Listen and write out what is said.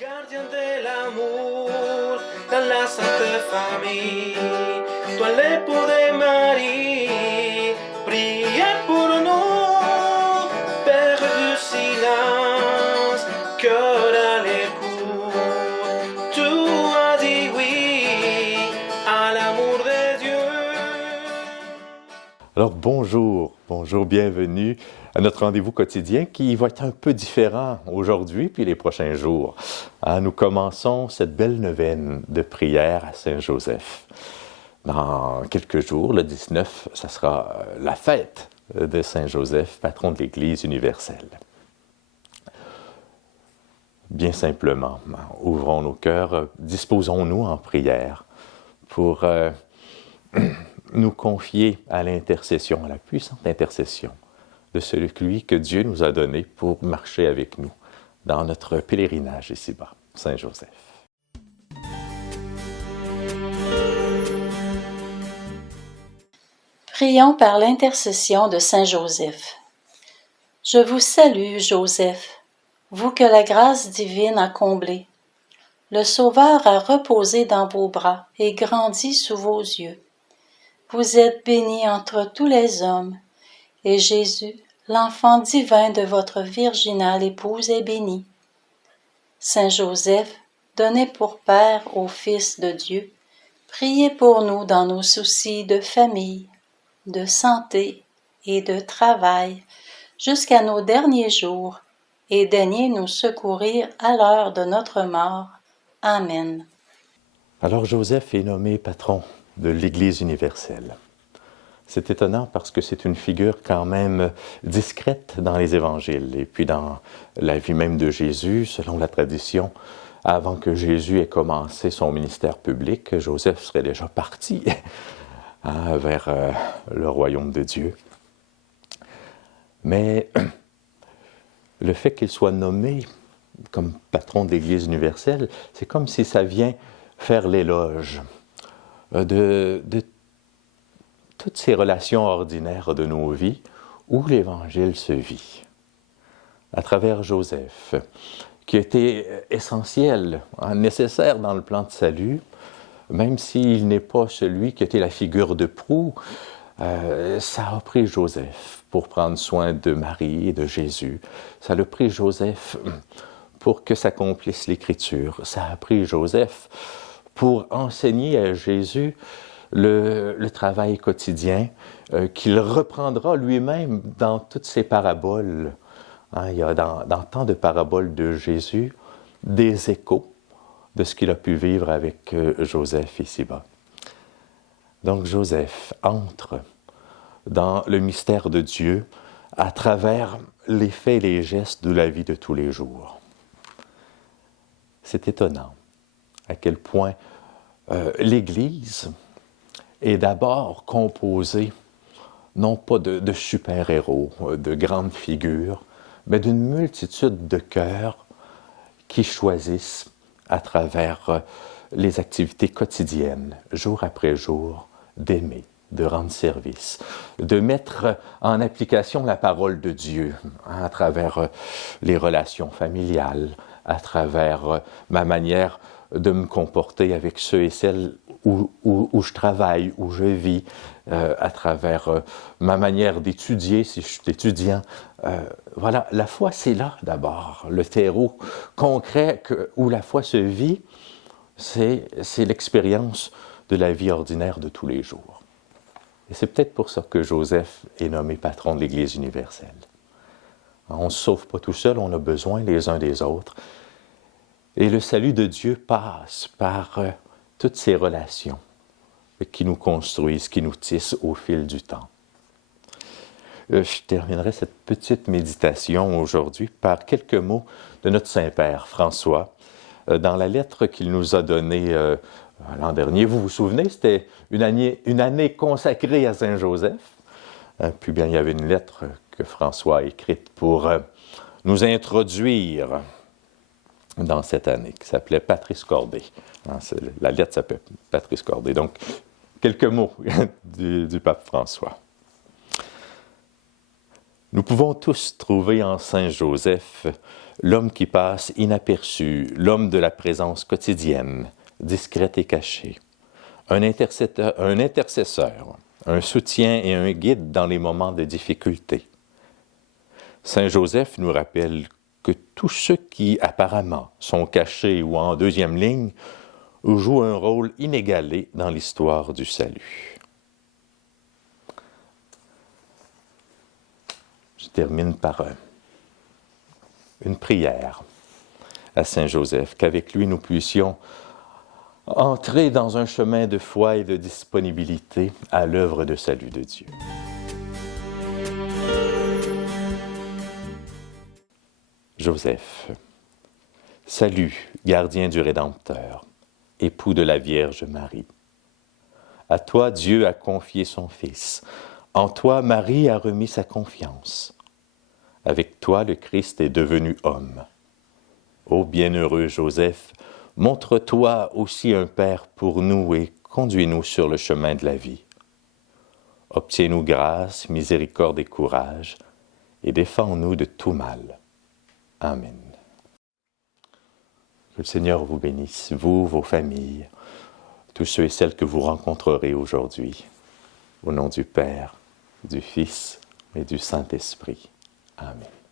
Gardien de l'amour dans la sainte famille, toi l'époux de Marie, priez pour nous, Père du silence, cœur à l'écoute, tu as dit oui à l'amour de Dieu. Alors bonjour, bienvenue à notre rendez-vous quotidien qui va être un peu différent aujourd'hui puis les prochains jours. Nous commençons cette belle neuvaine de prière à Saint-Joseph. Dans quelques jours, le 19, ça sera la fête de Saint-Joseph, patron de l'Église universelle. Bien simplement, ouvrons nos cœurs, disposons-nous en prière pour nous confier à l'intercession, à la puissante intercession de celui que Dieu nous a donné pour marcher avec nous dans notre pèlerinage ici-bas, Saint-Joseph. Prions par l'intercession de Saint Joseph. Je vous salue, Joseph, vous que la grâce divine a comblé. Le Sauveur a reposé dans vos bras et grandi sous vos yeux. Vous êtes béni entre tous les hommes, et Jésus, l'enfant divin de votre virginale épouse, est béni. Saint Joseph, donné pour Père au Fils de Dieu, priez pour nous dans nos soucis de famille, de santé et de travail, jusqu'à nos derniers jours, et daignez nous secourir à l'heure de notre mort. Amen. Alors Joseph est nommé patron de l'Église universelle. C'est étonnant parce que c'est une figure quand même discrète dans les évangiles et puis dans la vie même de Jésus, selon la tradition. Avant que Jésus ait commencé son ministère public, Joseph serait déjà parti vers le royaume de Dieu. Mais le fait qu'il soit nommé comme patron de l'Église universelle, c'est comme si ça vient faire l'éloge de toutes ces relations ordinaires de nos vies où l'Évangile se vit. À travers Joseph, qui était essentiel, nécessaire dans le plan de salut, même s'il n'est pas celui qui était la figure de proue, ça a pris Joseph pour prendre soin de Marie et de Jésus. Ça a pris Joseph pour que s'accomplisse l'Écriture. Ça a pris Joseph pour enseigner à Jésus le travail quotidien qu'il reprendra lui-même dans toutes ses paraboles. Il y a dans tant de paraboles de Jésus des échos de ce qu'il a pu vivre avec Joseph ici-bas. Donc Joseph entre dans le mystère de Dieu à travers les faits et les gestes de la vie de tous les jours. C'est étonnant à quel point l'Église est d'abord composée non pas de super-héros, de grandes figures, mais d'une multitude de cœurs qui choisissent à travers les activités quotidiennes, jour après jour, d'aimer, de rendre service, de mettre en application la parole de Dieu à travers les relations familiales, à travers ma manière de me comporter avec ceux et celles où je travaille, où je vis, à travers ma manière d'étudier, si je suis étudiant. Voilà, la foi, c'est là d'abord. Le terreau concret où la foi se vit, c'est l'expérience de la vie ordinaire de tous les jours. Et c'est peut-être pour ça que Joseph est nommé patron de l'Église universelle. On ne se sauve pas tout seul, on a besoin les uns des autres. Et le salut de Dieu passe par toutes ces relations qui nous construisent, qui nous tissent au fil du temps. Je terminerai cette petite méditation aujourd'hui par quelques mots de notre Saint-Père François. Dans la lettre qu'il nous a donnée l'an dernier, vous vous souvenez, c'était une année consacrée à Saint-Joseph. Puis bien, il y avait une lettre que François a écrite pour nous introduire dans cette année, qui s'appelait Patris Cordé. La lettre s'appelle Patris Cordé. Donc, quelques mots du pape François. Nous pouvons tous trouver en Saint Joseph l'homme qui passe inaperçu, l'homme de la présence quotidienne, discrète et cachée, un intercesseur, un soutien et un guide dans les moments de difficulté. Saint Joseph nous rappelle que tous ceux qui, apparemment, sont cachés ou en deuxième ligne, jouent un rôle inégalé dans l'histoire du salut. Je termine par une prière à Saint Joseph, qu'avec lui nous puissions entrer dans un chemin de foi et de disponibilité à l'œuvre de salut de Dieu. Joseph, salut, gardien du Rédempteur, époux de la Vierge Marie. À toi, Dieu a confié son Fils. En toi, Marie a remis sa confiance. Avec toi, le Christ est devenu homme. Ô bienheureux Joseph, montre-toi aussi un Père pour nous et conduis-nous sur le chemin de la vie. Obtiens-nous grâce, miséricorde et courage, et défends-nous de tout mal. Amen. Que le Seigneur vous bénisse, vous, vos familles, tous ceux et celles que vous rencontrerez aujourd'hui. Au nom du Père, du Fils et du Saint-Esprit. Amen.